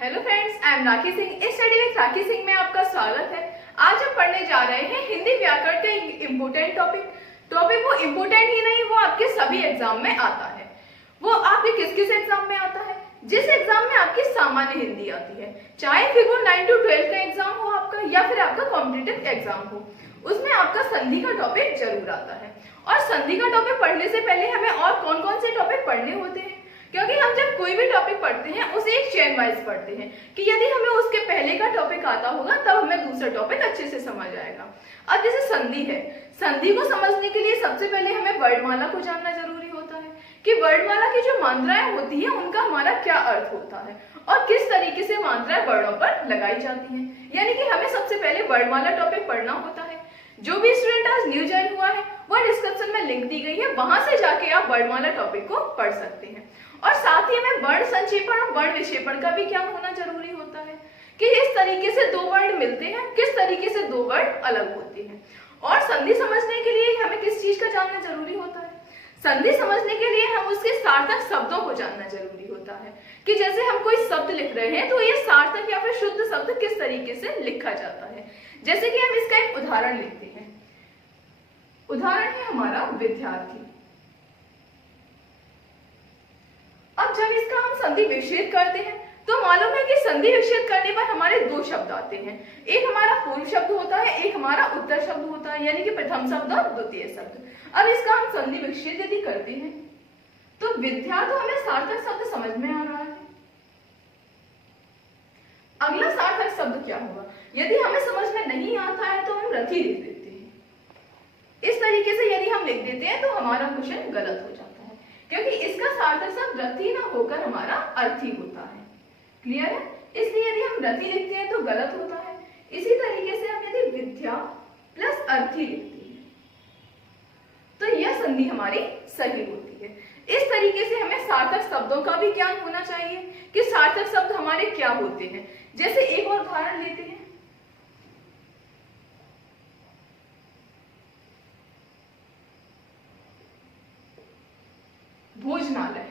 Hello friends, I am राखी सिंह। इस study with राखी सिंह में आपका स्वागत है। आज हम पढ़ने जा रहे हैं हिंदी व्याकरण का एक इम्पोर्टेंट टॉपिक वो इम्पोर्टेंट ही नहीं, वो आपके सभी एग्जाम में आता है। वो आपके किस किस एग्जाम में आता है? जिस एग्जाम में आपकी सामान्य हिंदी आती है, चाहे फिर वो 9 to 12 का एग्जाम हो आपका या फिर आपका कॉम्पिटिटिव एग्जाम हो, उसमें आपका संधि का टॉपिक जरूर आता है। और संधि का टॉपिक पढ़ने से पहले हमें और कौन कौन से टॉपिक पढ़ने होते हैं, क्योंकि हम जब कोई भी टॉपिक पढ़ते हैं उसे एक चेन वाइज पढ़ते हैं कि यदि हमें उसके पहले का टॉपिक आता होगा तब हमें दूसरा टॉपिक अच्छे से समझ आएगा। अब जैसे संधि है, संधि को समझने के लिए सबसे पहले हमें वर्णमाला को जानना जरूरी होता है कि वर्णमाला की जो मात्राएं होती है उनका हमारा क्या अर्थ होता है और किस तरीके से मात्राएं वर्णों पर लगाई जाती हैं। यानी कि हमें सबसे पहले वर्णमाला टॉपिक पढ़ना होता है। जो भी स्टूडेंट आज न्यू ज्वाइन हुआ है वह डिस्क्रिप्शन में लिंक दी गई है, वहां से जाके आप वर्णमाला टॉपिक को पढ़ सकते हैं। और साथ ही हमें वर्ण संक्षेपण और वर्ण विक्षेपण का भी ज्ञान होना जरूरी होता है कि इस तरीके से दो वर्ण मिलते हैं, किस तरीके से दो वर्ण अलग होते हैं। और संधि समझने के लिए हमें किस चीज का जानना जरूरी होता है? संधि समझने के लिए हम उसके सार्थक शब्दों को जानना जरूरी होता है कि जैसे हम कोई शब्द लिख रहे हैं तो ये सार्थक या फिर शुद्ध शब्द किस तरीके से लिखा जाता है। जैसे कि हम इसका एक उदाहरण लेते हैं। उदाहरण है हमारा विद्यार्थी। अब जब इसका हम संधि विच्छेद करते हैं तो मालूम है कि संधि विच्छेद करने पर हमारे दो शब्द आते हैं। एक हमारा पूर्व शब्द होता है, एक हमारा उत्तर शब्द होता है, यानी कि प्रथम शब्द और द्वितीय शब्द। अब इसका हम संधि विच्छेद यदि करते हैं तो विद्या तो हमें सार्थक शब्द समझ में आ रहा है। अगला सार्थक शब्द क्या होगा? यदि हमें समझ में नहीं आता है तो हम रथी लिख देते हैं। इस तरीके से यदि हम लिख देते हैं तो हमारा क्वेश्चन गलत हो जाता है, क्योंकि इसका सार्थक शब्द रथी ना होकर हमारा अर्थी होता है। क्लियर है? इसलिए यदि हम रथी लिखते हैं तो गलत होता है। इसी तरीके से हम यदि विद्या प्लस अर्थी लिखते हैं तो यह संधि हमारी सही होती है। इस तरीके से हमें सार्थक शब्दों का भी ज्ञान होना चाहिए कि सार्थक शब्द हमारे क्या होते हैं। जैसे एक और उदाहरण लेते हैं। भोजनालय।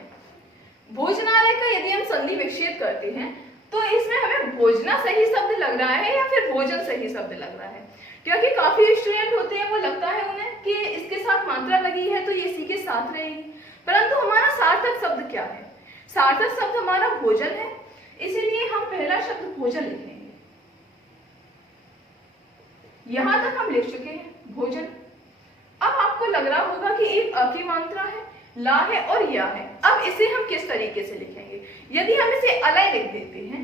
भोजनालय का यदि हम संधि विच्छेद करते हैं तो इसमें हमें भोजना सही शब्द लग रहा है या फिर भोजन सही शब्द लग रहा है, क्योंकि काफी स्टूडेंट होते हैं वो लगता है उन्हें कि इसके साथ मात्रा लगी है तो ये इसी के साथ रहेगी, परंतु हमारा सार्थक शब्द क्या है? सार्थक शब्द हमारा भोजन है, इसीलिए हम पहला शब्द भोजन लिखेंगे। यहां तक हम लिख चुके हैं भोजन। अब आपको लग रहा होगा कि एक अ की मात्रा है, ला है और या है। अब इसे हम किस तरीके से लिखेंगे? यदि हम इसे अलय लिख देते हैं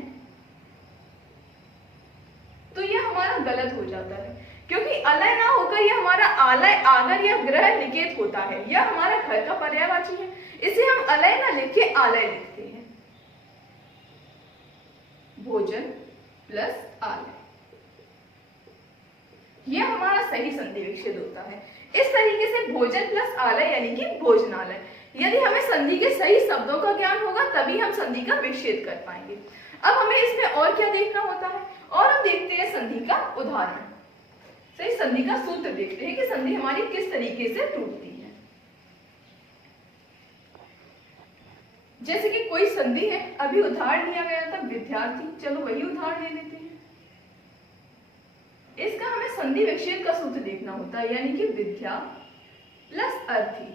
तो यह हमारा गलत हो जाता है, क्योंकि अलय ना होकर यह हमारा आलय, आगर या ग्रह निकेत होता है। यह हमारा घर का पर्यायवाची है, इसे हम अलय ना लिख के आलय लिखते हैं। भोजन प्लस आलय, यह हमारा सही संधि विच्छेद होता है। इस तरीके से भोजन प्लस आलय यानी कि भोजनालय। यदि हमें संधि के सही शब्दों का ज्ञान होगा तभी हम संधि का विच्छेद कर पाएंगे। अब हमें इसमें और क्या देखना होता है, और हम देखते हैं संधि का उदाहरण। सही संधि का सूत्र देखते हैं कि संधि हमारी किस तरीके से टूटती है। जैसे कि कोई संधि है, अभी उदाहरण दिया गया था विद्यार्थी, चलो वही उदाहरण ले लेते हैं। इसका हमें संधि विच्छेद का सूत्र देखना होता है, यानी कि विद्या प्लस अर्थी।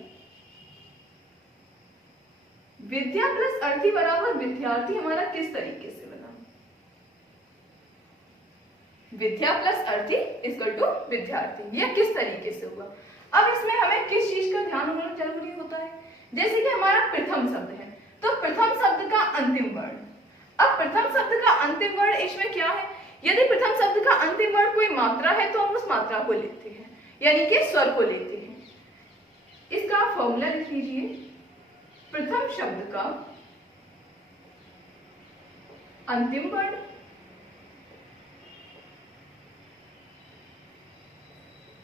विद्या प्लस अर्थी बराबर विद्यार्थी हमारा किस तरीके से बना? विद्या प्लस अर्थी इक्वल टू विद्यार्थी। यह किस तरीके से हुआ? अब इसमें हमें किस चीज का ध्यान होना जरूरी होता है? जैसे कि हमारा प्रथम शब्द है तो प्रथम शब्द का अंतिम वर्ण। अब प्रथम शब्द का अंतिम वर्ण इसमें क्या है? यदि प्रथम शब्द का अंतिम वर्ण कोई मात्रा है तो हम उस मात्रा को लेते हैं, यानी कि स्वर को लेते हैं। इसका आप फॉर्मूला लिख लीजिए। प्रथम शब्द का अंतिम वर्ण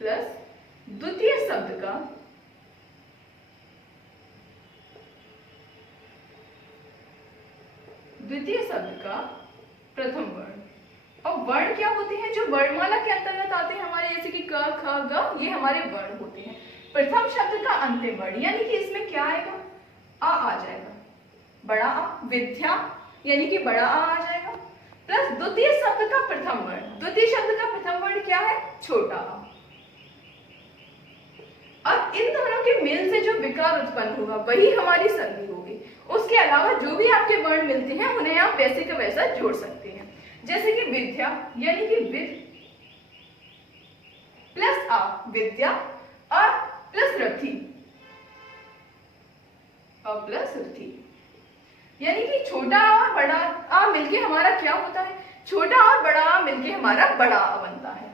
प्लस द्वितीय शब्द का प्रथम वर्ण। और वर्ण क्या होते हैं? जो वर्णमाला के अंतर्गत आते हैं हमारे, जैसे कि क, ख, ग, ये हमारे वर्ण होते हैं। प्रथम शब्द का अंतिम वर्ण, यानी कि इसमें क्या आएगा? आ जाएगा, बड़ा आ। विद्या यानी कि बड़ा आ जाएगा। प्लस द्वितीय शब्द का प्रथम वर्ण। द्वितीय शब्द का प्रथम वर्ण क्या है? छोटा आ। अब इन दोनों के मेल से जो विकार उत्पन्न होगा वही हमारी संधि होगी। उसके अलावा जो भी आपके वर्ण मिलते हैं उन्हें आप वैसे का वैसा जोड़ सकते हैं। जैसे कि विद्या यानी कि विद प्लस आ, विद्या, और प्लस रथी, और प्लस रथी, यानी कि छोटा और बड़ा आ मिलके हमारा क्या होता है? छोटा और बड़ा आ मिलके हमारा बड़ा आ बनता है।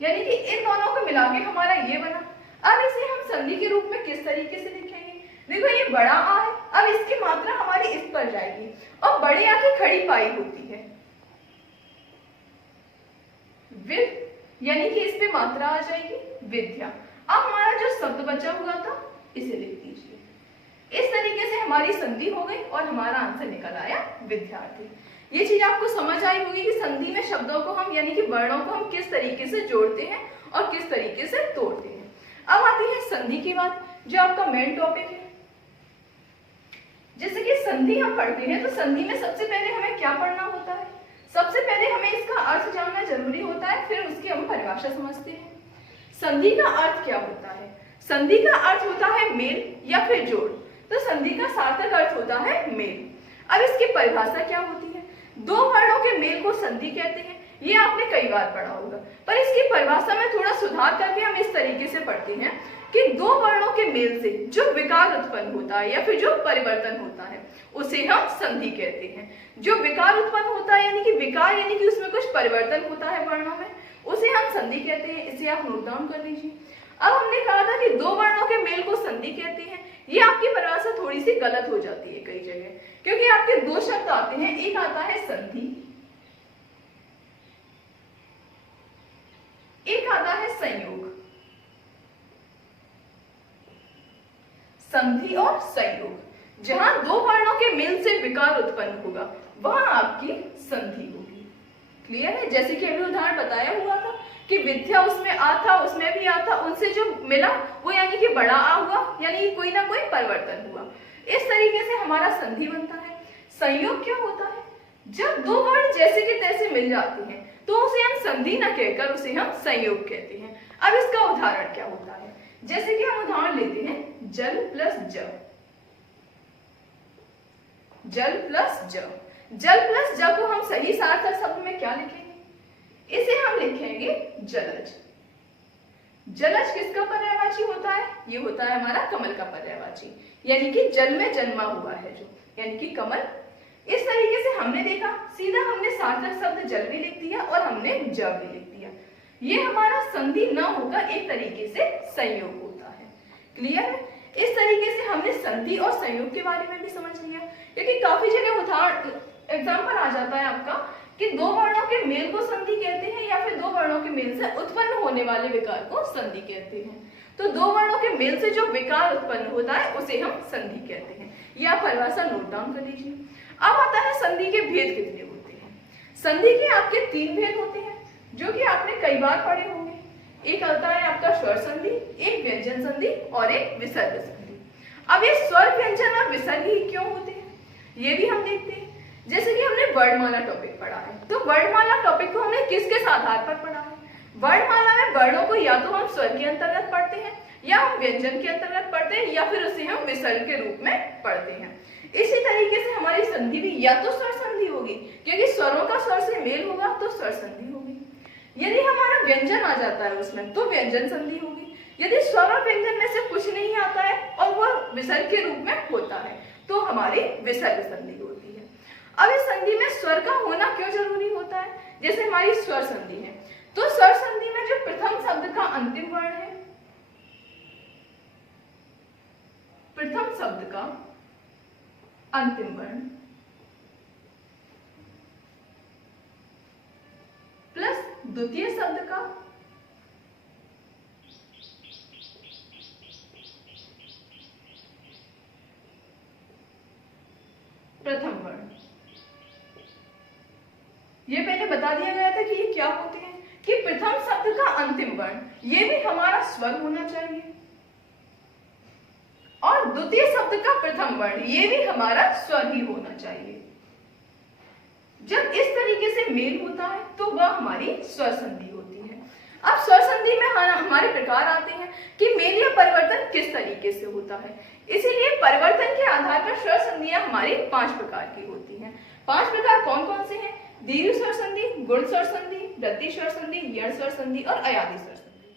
यानी कि इन दोनों को मिला के हमारा ये बना। अब इसे हम संधि के रूप में किस तरीके से लिखेंगे? देखो ये बड़ा आ है, अब इसकी मात्रा हमारी इस पर जाएगी और बड़े आ की खड़ी पाई होती है विद, यानी कि इस पे मात्रा आ जाएगी विद्या। अब हमारा जो शब्द बचा हुआ था इसे लिख दीजिए। इस तरीके से हमारी संधि हो गई और हमारा आंसर निकल आया विद्यार्थी। ये चीज आपको समझ आई होगी कि संधि में शब्दों को हम यानी कि वर्णों को हम किस तरीके से जोड़ते हैं और किस तरीके से तोड़ते हैं। अब आती है संधि की बात, जो आपका मेन टॉपिक है। जैसे कि संधि हम पढ़ते हैं तो संधि में सबसे पहले हमें क्या पढ़ना होता है? सबसे पहले हमें इसका अर्थ जानना जरूरी होता है, फिर उसकी हम परिभाषा समझते हैं। संधि का अर्थ क्या होता है? संधि का अर्थ होता है मेल या फिर जोड़। तो संधि का सार्थक अर्थ होता है मेल। अब इसकी परिभाषा क्या होती है? दो वर्णों के मेल को संधि कहते हैं। ये आपने कई बार पढ़ा होगा, पर इसकी परिभाषा में थोड़ा सुधार करके हम इस तरीके से पढ़ते हैं कि दो वर्णों के मेल से जो विकार उत्पन्न होता है या फिर जो परिवर्तन होता है उसे हम संधि कहते हैं। जो विकार उत्पन्न होता है यानी कि विकार यानी कि उसमें कुछ परिवर्तन होता है वर्णों में, उसे हम संधि कहते हैं। इसे आप नोट डाउन कर लीजिए। अब हमने कहा था कि दो वर्णों के मेल को संधि कहते हैं। ये आपकी परिभाषा थोड़ी सी गलत हो जाती है कई जगह, क्योंकि आपके दो शब्द आते हैं। एक आता है संधि, एक आता है संयोग। संधि और संयोग, जहां दो वर्णों के मेल से विकार उत्पन्न होगा वहां आपकी संधि होगी। क्लियर है? जैसे कि अभी उदाहरण बताया हुआ था कि विद्या उसमें आ था, उसमें भी आ था, उनसे जो मिला वो यानी कि बड़ा आ हुआ, यानी कि कोई ना कोई परिवर्तन हुआ। इस तरीके से हमारा संधि बनता है। संयोग क्या होता है? जब दो वर्ण जैसे के तैसे मिल जाते हैं तो उसे हम संधि न कहकर उसे हम संयोग कहते हैं। अब इसका उदाहरण क्या होता है? जैसे कि हम उदाहरण लेते हैं जल प्लस ज, जल प्लस ज। जल प्लस ज को हम सही सार्थक शब्द में क्या लिखेंगे? इसे हम लिखेंगे जलज। जलज किसका पर्यायवाची होता है? ये होता है हमारा कमल का पर्यायवाची, यानी कि जल में जन्मा हुआ है जो, यानी कि कमल। इस तरीके से हमने देखा, सीधा हमने सार्थक शब्द जल भी लिख दिया और हमने ज भी लिख दिया। ये हमारा संधि न होकर एक तरीके से संयोग होता है। क्लियर है? इस तरीके से हमने संधि और संयोग के बारे में भी समझ लिया, क्योंकि काफी जगह उदाहरण एग्जाम्पल आ जाता है आपका कि दो वर्णों के मेल को संधि कहते हैं या फिर दो वर्णों के मेल से उत्पन्न होने वाले विकार को संधि कहते हैं। तो दो वर्णों के मेल से जो विकार उत्पन्न होता है उसे हम संधि कहते हैं। यह आप परिभाषा नोट डाउन कर लीजिए। अब आता है संधि के भेद कितने होते हैं। संधि के आपके तीन भेद होते हैं जो कि आपने कई बार पढ़े होंगे। एक आता है आपका स्वर संधि, एक व्यंजन संधि और एक विसर्ग संधि। अब ये स्वर, व्यंजन और विसर्ग ही क्यों होते हैं ये भी हम देखते हैं। जैसे कि हमने वर्णमाला टॉपिक पढ़ा है, तो वर्णमाला टॉपिक को हमने किस आधार पर पढ़ा है? वर्णमाला में वर्णों को या तो हम स्वर के अंतर्गत पढ़ते हैं या हम व्यंजन के अंतर्गत पढ़ते हैं या फिर उसे हम विसर्ग के रूप में पढ़ते हैं। इसी तरीके से हमारी संधि भी या तो स्वर संधि होगी, क्योंकि स्वरों का स्वर से मेल होगा तो स्वर संधि होगी। यदि हमारा व्यंजन आ जाता है उसमें तो व्यंजन संधि होगी। यदि स्वर और व्यंजन में से कुछ नहीं आता है और वह विसर्ग के रूप में होता है तो हमारी विसर्ग संधि होती है। अब इस संधि में स्वर का होना क्यों जरूरी होता है? जैसे हमारी स्वर संधि है तो स्वर संधि में जो प्रथम शब्द का अंतिम वर्ण है, प्रथम शब्द का अंतिम वर्ण प्लस द्वितीय शब्द का प्रथम वर्ण। ये पहले बता दिया गया था कि ये क्या होते हैं, कि प्रथम शब्द का अंतिम वर्ण ये भी हमारा स्वर होना चाहिए और द्वितीय शब्द का प्रथम वर्ण ये भी हमारा स्वर ही होना चाहिए। जब इस तरीके से मेल होता है तो वह हमारी स्वर संधि होती है। अब स्वर संधि में हमारे प्रकार आते हैं कि मेल या परिवर्तन किस तरीके से होता है। इसीलिए परिवर्तन के आधार पर स्वर संधियां हमारी 5 प्रकार की होती हैं। 5 प्रकार कौन कौन से हैं? दीर्घ स्वर संधि, गुण स्वर संधि, वृद्धि स्वर संधि, यण स्वर संधि और अयादी स्वर संधि।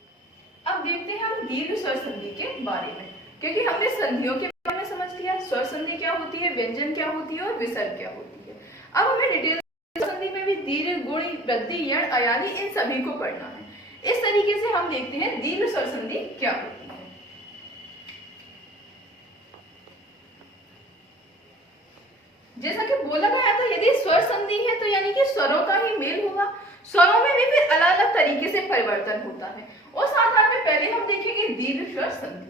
अब देखते हैं हम दीर्घ स्वर संधि के बारे में, क्योंकि हमने संधियों के बारे में समझ लिया, स्वर संधि क्या होती है, व्यंजन क्या होती है और विसर्ग क्या होती है। अब हमें डिटेल संधि में भी दीर्घ, गुण, वृद्धि, यण, अयादी इन सभी को पढ़ना है। इस तरीके से हम देखते हैं दीर्घ स्वर संधि क्या होती है। जैसा कि बोला गया था, यदि स्वर संधि है तो यानी कि स्वरों का ही मेल होगा। स्वरों में भी फिर अलग अलग तरीके से परिवर्तन होता है। उस आधार में पहले हम देखेंगे दीर्घ स्वर संधि।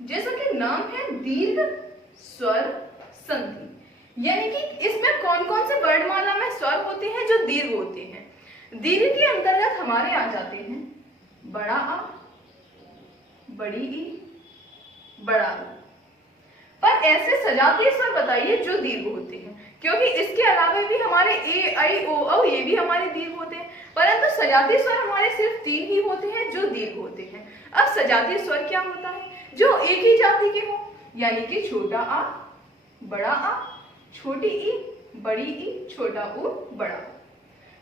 जैसा कि नाम है दीर्घ स्वर संधि, यानी कि इसमें कौन कौन से वर्णमाला में स्वर होते हैं जो दीर्घ होते हैं। दीर्घ के अंतर्गत हमारे आ जाते हैं बड़ा आ, बड़ी ई, बड़ा ऊ। पर ऐसे सजातीय स्वर बताइए जो दीर्घ होते हैं, क्योंकि इसके अलावा भी हमारे ए, आई, ओ, औ ये भी हमारे दीर्घ होते हैं, परंतु सजातीय स्वर हमारे सिर्फ 3 ही होते हैं जो दीर्घ होते हैं। अब सजातीय स्वर क्या होता है? जो एक ही जाति के हो, यानी कि छोटा आ, बड़ा आ, छोटी ई, बड़ी ई, छोटा ऊ, बड़ा ऊ,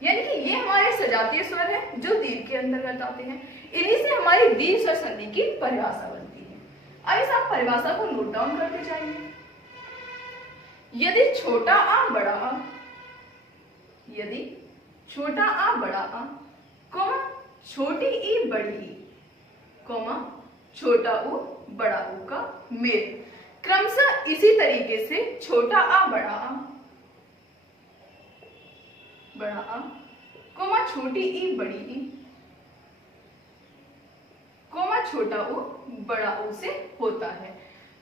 यानी कि ये हमारे सजातीय स्वर है जो दीर्घ के अंतर्गत आते हैं। इन्हीं से हमारी दीर्घ स्वर संधि की परिभाषा बनती है। अब इस आप परिभाषा को नोट डाउन करते जाइए। यदि छोटा आ बड़ा आ, यदि छोटा आ बड़ा आ, कोमा छोटी ई बड़ी ई, कोमा छोटा ऊ बड़ा ऊ का मेल क्रमशः इसी तरीके से छोटा आ बड़ा आ, बड़ा आ, कोमा छोटी ई बड़ी ई, कोमा छोटा ऊ बड़ा ऊ से होता है।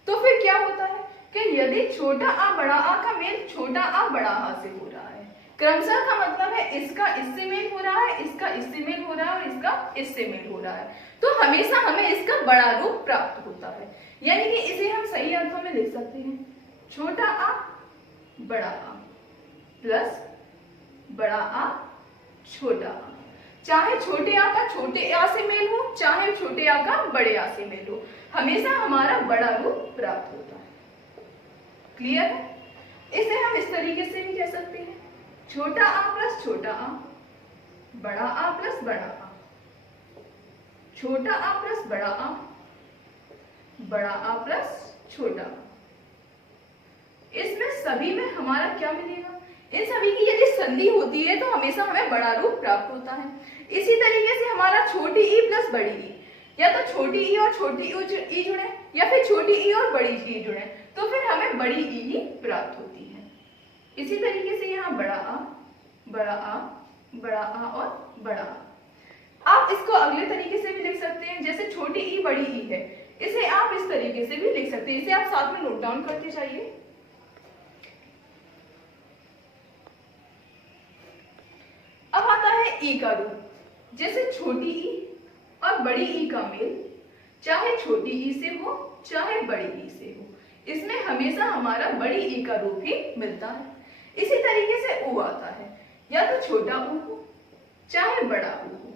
तो फिर क्या होता है कि यदि छोटा आ बड़ा आ का मेल छोटा आ बड़ा आ से हो रहा है, क्रमशः का मतलब है इसका इससे मेल हो रहा है, इसका इससे मेल हो रहा है और इसका इससे मेल हो रहा है, तो हमेशा हमें इसका बड़ा रूप प्राप्त होता है। यानी कि इसे हम सही अर्थों में लिख सकते हैं छोटा आ बड़ा आ प्लस बड़ा आ छोटा आ। चाहे छोटे आ का छोटे आ से मेल हो, चाहे छोटे आ का बड़े आ से मेल हो, हमेशा हमारा बड़ा रूप प्राप्त होता है। क्लियर है? इसे हम इस तरीके से भी कह सकते हैं छोटा आ प्लस छोटा आ, बड़ा आ प्लस बड़ा आ, छोटा आ प्लस बड़ा आ, बड़ा आ प्लस छोटा आ। इसमें सभी में हमारा क्या मिलेगा? इन सभी की यदि संधि होती है तो हमेशा हमें बड़ा रूप प्राप्त होता है। इसी तरीके से हमारा छोटी ई प्लस बड़ी ई, या तो छोटी ई और छोटी ई जुड़े या फिर छोटी ई और बड़ी ई जुड़े, तो फिर हमें बड़ी ई ही प्राप्त होती है। इसी तरीके से यहाँ बड़ा आ, बड़ा आ, बड़ा आ और बड़ा आ। आप इसको अगले तरीके से भी लिख सकते हैं, जैसे छोटी ई बड़ी ई है, इसे आप इस तरीके से भी लिख सकते हैं। इसे आप साथ में नोट डाउन करते जाइए। अब आता है ई का रूप, जैसे छोटी ई और बड़ी ई का मेल चाहे छोटी ई से हो चाहे बड़ी ई से हो, इसमें हमेशा हमारा बड़ी ई का रूप ही मिलता है। इसी तरीके से ऊ आता है, या तो छोटा ऊ हो चाहे बड़ा ऊ हो,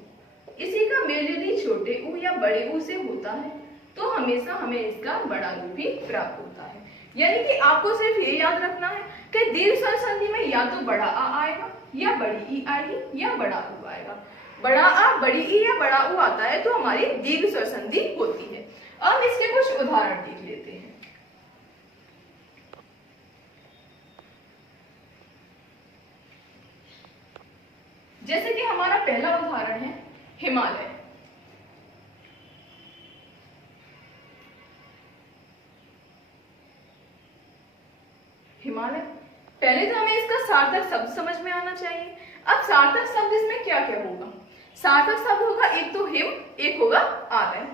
इसी का मेल यदि छोटे ऊ या बड़े ऊ से होता है तो हमेशा हमें इसका बड़ा रूप ही प्राप्त होता है। यानी कि आपको सिर्फ ये याद रखना है कि दीर्घ स्वर संधि में या तो बड़ा आ आएगा या बड़ी ई आएगी या बड़ा ऊ आएगा। बड़ा आ, बड़ी ई या बड़ा ऊ आता है तो हमारी दीर्घ स्वर संधि होती है। अब इसके कुछ उदाहरण देख लेते हैं। जैसे कि हमारा पहला उदाहरण है हिमालय। हिमालय, पहले तो हमें इसका सार्थक शब्द समझ में आना चाहिए। अब सार्थक शब्द इसमें क्या क्या होगा? सार्थक शब्द होगा एक तो हिम, एक होगा आलय।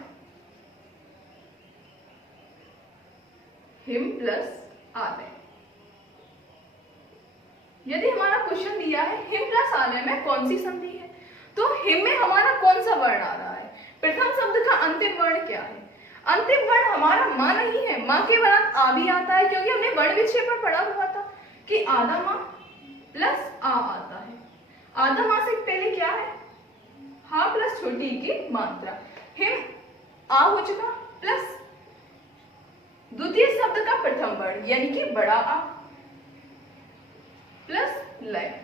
हिम प्लस आलय। यदि हमारा क्वेश्चन दिया है हिम प्लस आलय में कौन सी संधि है, तो हिम में हमारा कौन सा वर्ण आ रहा है? प्रथम शब्द का अंतिम वर्ण क्या है? अंतिम वर्ण हमारा माँ नहीं है, माँ के बाद आ भी आता है, क्योंकि हमने वर्ण विक्षेपण पढ़ा हुआ था कि आधा माँ प्लस आ आता है। आधा माँ से पहले क्या है, हा प्लस छोटी की मात्रा, हिम आ हो चुका प्लस द्वितीय शब्द का प्रथम वर्ण यानी कि बड़ा आ प्लस लय।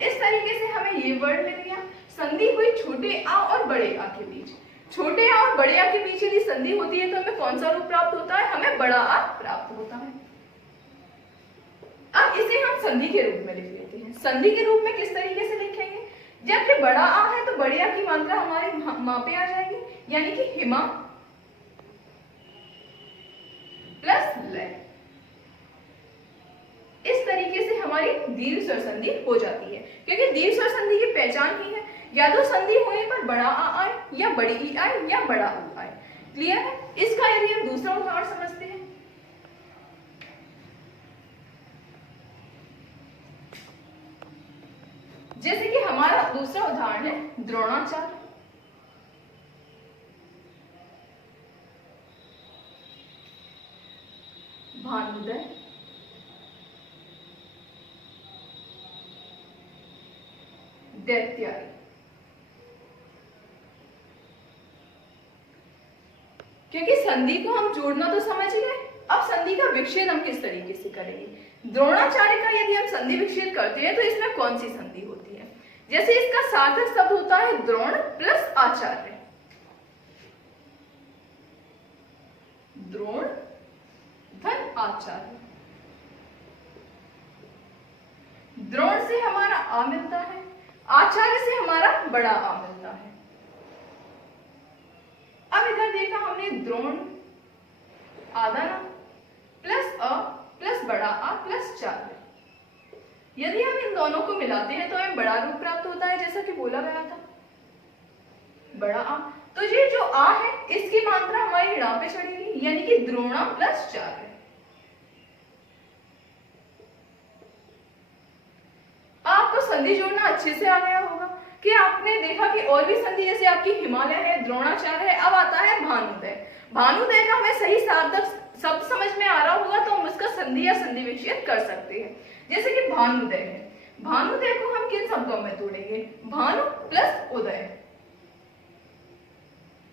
इस तरीके से हमें ये वर्ड मिल गया। संधि हुई छोटे आ और बड़े आ के बीच। छोटे आ और बड़े आ के बीच यदि संधि होती है तो हमें कौन सा रूप प्राप्त होता है, हमें बड़ा आ प्राप्त होता है। अब इसे हम संधि के रूप में लिख लेते हैं। संधि के रूप में किस तरीके से लिखेंगे, जब बड़ा आ है तो बड़े आ की मात्रा हमारे माँ पे आ जाएगी, यानी कि हिमा प्लस लय। इस तरीके से हमारी दीर्घ स्वर संधि हो जाती है, क्योंकि दीर्घ स्वर संधि की पहचान ही है या तो संधि होने पर बड़ा आ आए या बड़ी ई आए या बड़ा ऊ आए। क्लियर है। इसका यदि हम दूसरा उदाहरण समझते हैं, जैसे कि हमारा दूसरा उदाहरण है द्रोणाचार्य। भानुदय, दैत्यारी। क्योंकि संधि को हम जोड़ना तो समझ गए, अब संधि का विच्छेद हम किस तरीके से करेंगे। द्रोणाचार्य का यदि हम संधि विच्छेद करते हैं तो इसमें कौन सी संधि होती है, जैसे इसका सार्थक शब्द होता है द्रोण प्लस आचार्य। द्रोण धन आचार्य। द्रोण से हमारा आ मिलता है, आचार्य से हमारा बड़ा आ मिलता है। अब इधर देखा हमने द्रोण आधा ना प्लस अ प्लस बड़ा आ प्लस चार्य। यदि हम इन दोनों को मिलाते हैं तो हमें बड़ा रूप प्राप्त होता है, जैसा कि बोला गया था बड़ा आ। तो ये जो आ है इसकी मात्रा हमारी ऋणा पे चढ़ेगी, यानी कि द्रोणा प्लस चार्य। आपको संधि जोड़ना अच्छे से आ गया होगा कि आपने देखा कि और भी संधि, जैसे आपकी हिमालय है, द्रोणाचार्य है, अब आता है भानुदय। भानुदय का हमें सही शब्द समझ में आ रहा होगा तो हम उसका संधि या संधि विच्छेद कर सकते हैं। जैसे कि भानुदय है, भानुदय को हम किन शब्दों में तोड़ेंगे, भानु प्लस उदय,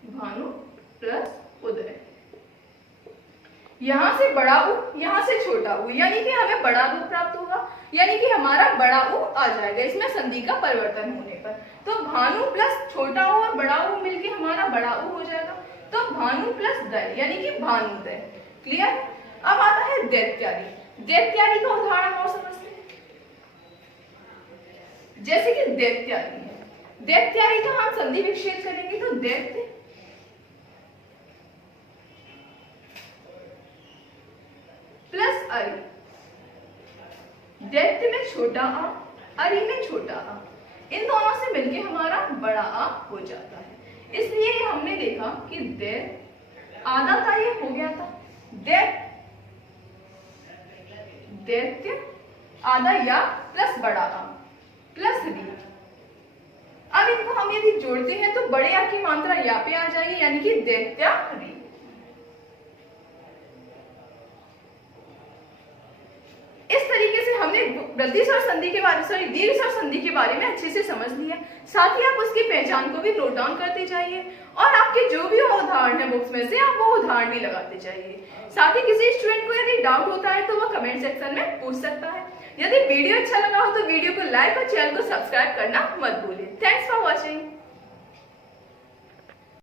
भानु प्लस उदय। यहां से बड़ा उ, यहां से छोटा उ, यानी कि हमें बड़ा रूप प्राप्त होगा, यानी कि हमारा बड़ा उ आ जाएगा इसमें संधि का परिवर्तन होने पर। तो भानु प्लस छोटा उ और बड़ा उ मिलके हमारा बड़ा उ हो जाएगा, तो भानु प्लस दय यानी कि भानुदय। क्लियर। अब आता है दैत्यारी। दैत्यारी का उदाहरण और समझते हैं, जैसे कि दैत्यारी है, दैत्यारी का हम संधि विच्छेद करेंगे तो दैत्य प्लस अरि। दैत्य में छोटा आ, अरि में छोटा आ, इन दोनों से मिलके हमारा बड़ा आ हो जाता है। इसलिए हमने देखा कि दैत्य आधा था, ये हो गया था दैत्य आधा या प्लस बड़ा आ प्लस री। अब इनको हम यदि जोड़ते हैं तो बड़े आ की मात्रा या पे आ जाएगी, यानी कि दैत्यारी। इस तरीके से हमने वृद्धि स्वर संधि के बारे दीर्घ स्वर संधि के बारे में अच्छे से समझ लिया। साथ ही आप उसकी पहचान को भी नोट डाउन करते जाइए और आपके जो भी उदाहरण है बुक्स में से आप वो उदाहरण भी लगाते जाइए। साथ ही किसी स्टूडेंट को यदि डाउट होता है तो वो कमेंट सेक्शन में पूछ सकता है। यदि वीडियो अच्छा लगा हो तो वीडियो को लाइक और चैनल को सब्सक्राइब करना मत भूलिए। Thanks for watching.